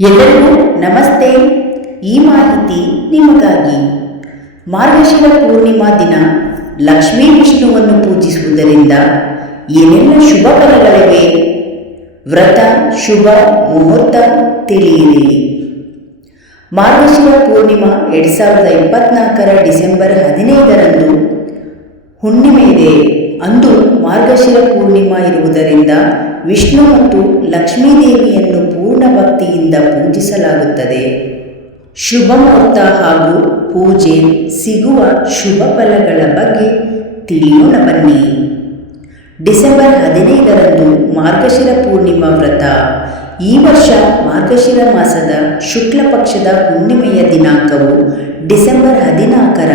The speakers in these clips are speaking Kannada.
ಎಲ್ಲರಿಗೂ ನಮಸ್ತೆ. ಈ ಮಾಹಿತಿ ನಿಮಗಾಗಿ. ಮಾರ್ಗಶಿರ ಪೂರ್ಣಿಮಾ ದಿನ ಲಕ್ಷ್ಮೀ ವಿಷ್ಣುವನ್ನು ಪೂಜಿಸುವುದರಿಂದ ಏನೆಲ್ಲ ಶುಭ ಫಲಗಳಿವೆ? ವ್ರತ, ಶುಭ ಮುಹೂರ್ತ ತಿಳಿಯಿರಿ. ಮಾರ್ಗಶಿರ ಪೂರ್ಣಿಮಾ ಎರಡು ಸಾವಿರದ ಇಪ್ಪತ್ನಾಲ್ಕರ ಡಿಸೆಂಬರ್ ಹದಿನೈದರಂದು ಹುಣ್ಣಿಮೆ ಇದೆ ಅಂದು ಮಾರ್ಗಶಿರ ಪೂರ್ಣಿಮಾ ಇರುವುದರಿಂದ ವಿಷ್ಣು ಮತ್ತು ಲಕ್ಷ್ಮೀದೇವಿಯನ್ನು ಪೂರ್ಣ ಭಕ್ತಿಯಿಂದ ಪೂಜಿಸಲಾಗುತ್ತದೆ. ಶುಭ ಮುಹೂರ್ತ ಹಾಗೂ ಪೂಜೆ ಸಿಗುವ ಶುಭ ಫಲಗಳ ಬಗ್ಗೆ ತಿಳಿಯೋಣ ಬನ್ನಿ. ಡಿಸೆಂಬರ್ ಹದಿನೈದರಂದು ಮಾರ್ಗಶಿರ ಪೂರ್ಣಿಮಾ ವ್ರತ. ಈ ವರ್ಷ ಮಾರ್ಗಶಿರ ಮಾಸದ ಶುಕ್ಲ ಪಕ್ಷದ ಹುಣ್ಣಿಮೆಯ ದಿನಾಂಕವು ಡಿಸೆಂಬರ್ ಹದಿನಾಲ್ಕರ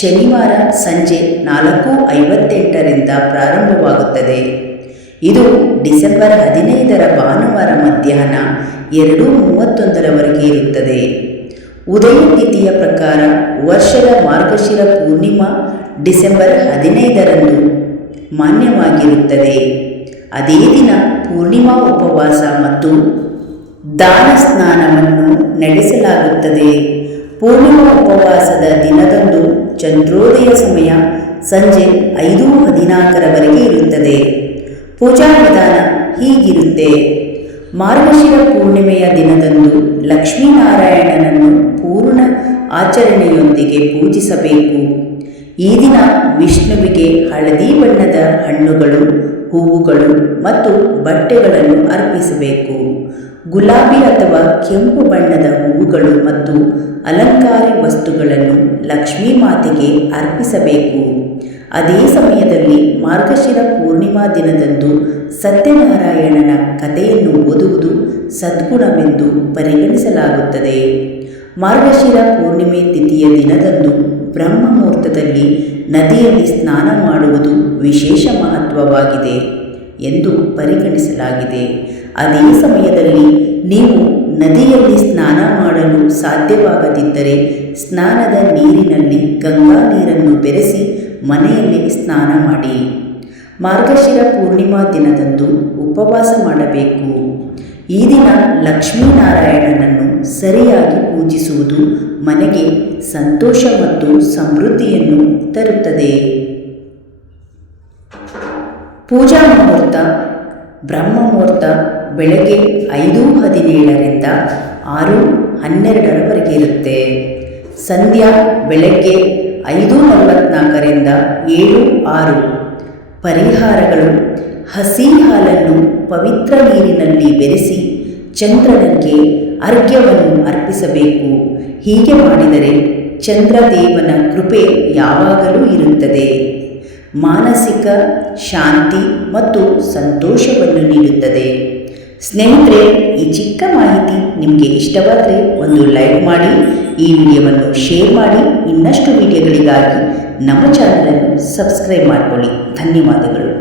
ಶನಿವಾರ ಸಂಜೆ ನಾಲ್ಕು ಐವತ್ತೆಂಟರಿಂದ ಪ್ರಾರಂಭವಾಗುತ್ತದೆ. ಇದು ಡಿಸೆಂಬರ್ ಹದಿನೈದರ ಭಾನುವಾರ ಮಧ್ಯಾಹ್ನ ಎರಡು ಮೂವತ್ತೊಂದರವರೆಗೆ ಇರುತ್ತದೆ. ಉದಯ ತಿಥಿಯ ಪ್ರಕಾರ ವರ್ಷದ ಮಾರ್ಗಶಿರ ಪೂರ್ಣಿಮಾ ಡಿಸೆಂಬರ್ ಹದಿನೈದರಂದು ಮಾನ್ಯವಾಗಿರುತ್ತದೆ. ಅದೇ ದಿನ ಪೂರ್ಣಿಮಾ ಉಪವಾಸ ಮತ್ತು ದಾನ ಸ್ನಾನವನ್ನು ನಡೆಸಲಾಗುತ್ತದೆ. ಪೂರ್ಣಿಮಾ ಉಪವಾಸದ ದಿನದಂದು ಚಂದ್ರೋದಯ ಸಮಯ ಸಂಜೆ ಐದು ಹದಿನಾಲ್ಕರವರೆಗೆ ಇರುತ್ತದೆ. ಪೂಜಾ ವಿಧಾನ ಹೀಗಿರುತ್ತೆ. ಮಾರ್ಗಶಿರ ಪೂರ್ಣಿಮೆಯ ದಿನದಂದು ಲಕ್ಷ್ಮೀನಾರಾಯಣನನ್ನು ಪೂರ್ಣ ಆಚರಣೆಯೊಂದಿಗೆ ಪೂಜಿಸಬೇಕು. ಈ ದಿನ ವಿಷ್ಣುವಿಗೆ ಹಳದಿ ಬಣ್ಣದ ಹಣ್ಣುಗಳು, ಹೂವುಗಳು ಮತ್ತು ಬಟ್ಟೆಗಳನ್ನು ಅರ್ಪಿಸಬೇಕು. ಗುಲಾಬಿ ಅಥವಾ ಕೆಂಪು ಬಣ್ಣದ ಹೂವುಗಳು ಮತ್ತು ಅಲಂಕಾರಿ ವಸ್ತುಗಳನ್ನು ಲಕ್ಷ್ಮೀ ಮಾತೆಗೆ ಅರ್ಪಿಸಬೇಕು. ಅದೇ ಸಮಯದಲ್ಲಿ ಮಾರ್ಗಶಿರ ಪೂರ್ಣಿಮಾ ದಿನದಂದು ಸತ್ಯನಾರಾಯಣನ ಕಥೆಯನ್ನು ಓದುವುದು ಸದ್ಗುಣವೆಂದು ಪರಿಗಣಿಸಲಾಗುತ್ತದೆ. ಮಾರ್ಗಶಿರ ಪೂರ್ಣಿಮೆ ತಿಥಿಯ ದಿನದಂದು ಬ್ರಹ್ಮ ಮುಹೂರ್ತದಲ್ಲಿ ನದಿಯಲ್ಲಿ ಸ್ನಾನ ಮಾಡುವುದು ವಿಶೇಷ ಮಹತ್ವವಾಗಿದೆ ಎಂದು ಪರಿಗಣಿಸಲಾಗಿದೆ. ಅದೇ ಸಮಯದಲ್ಲಿ ನೀವು ನದಿಯಲ್ಲಿ ಸ್ನಾನ ಮಾಡಲು ಸಾಧ್ಯವಾಗದಿದ್ದರೆ ಸ್ನಾನದ ನೀರಿನಲ್ಲಿ ಗಂಗಾ ನೀರನ್ನು ಬೆರೆಸಿ ಮನೆಯಲ್ಲಿ ಸ್ನಾನ ಮಾಡಿ. ಮಾರ್ಗಶಿರ ಪೂರ್ಣಿಮಾ ದಿನದಂದು ಉಪವಾಸ ಮಾಡಬೇಕು. ಈ ದಿನ ಲಕ್ಷ್ಮೀನಾರಾಯಣನನ್ನು ಸರಿಯಾಗಿ ಪೂಜಿಸುವುದು ಮನೆಗೆ ಸಂತೋಷ ಮತ್ತು ಸಮೃದ್ಧಿಯನ್ನು ತರುತ್ತದೆ. ಪೂಜಾ ಮುಹೂರ್ತ, ಬ್ರಹ್ಮ ಮುಹೂರ್ತ ಬೆಳಗ್ಗೆ ಐದು ಹದಿನೇಳರಿಂದ ಆರು ಹನ್ನೆರಡರವರೆಗೆ ಇರುತ್ತೆ. ಸಂಧ್ಯಾ ಬೆಳಗ್ಗೆ ಐದು ನಲವತ್ನಾಲ್ಕರಿಂದ ಏಳು ಆರು. ಪರಿಹಾರಗಳು ಹಸಿ ಹಾಲನ್ನು ಪವಿತ್ರ ನೀರಿನಲ್ಲಿ ಬೆರೆಸಿ ಚಂದ್ರನಿಗೆ ಅರ್ಘ್ಯವನ್ನು ಅರ್ಪಿಸಬೇಕು. ಹೀಗೆ ಮಾಡಿದರೆ ಚಂದ್ರದೇವನ ಕೃಪೆ ಯಾವಾಗಲೂ ಇರುತ್ತದೆ. ಮಾನಸಿಕ ಶಾಂತಿ ಮತ್ತು ಸಂತೋಷವನ್ನು ನೀಡುತ್ತದೆ. ಸ್ನೇಹಿತರೆ, ಈ ಚಿಕ್ಕ ಮಾಹಿತಿ ನಿಮಗೆ ಇಷ್ಟವಾದರೆ ಒಂದು ಲೈಕ್ ಮಾಡಿ, ಈ ವಿಡಿಯೋವನ್ನು ಶೇರ್ ಮಾಡಿ, ಇನ್ನಷ್ಟು ವಿಡಿಯೋಗಳಿಗಾಗಿ ನಮ್ಮ ಚಾನಲನ್ನು ಸಬ್ಸ್ಕ್ರೈಬ್ ಮಾಡಿಕೊಳ್ಳಿ. ಧನ್ಯವಾದಗಳು.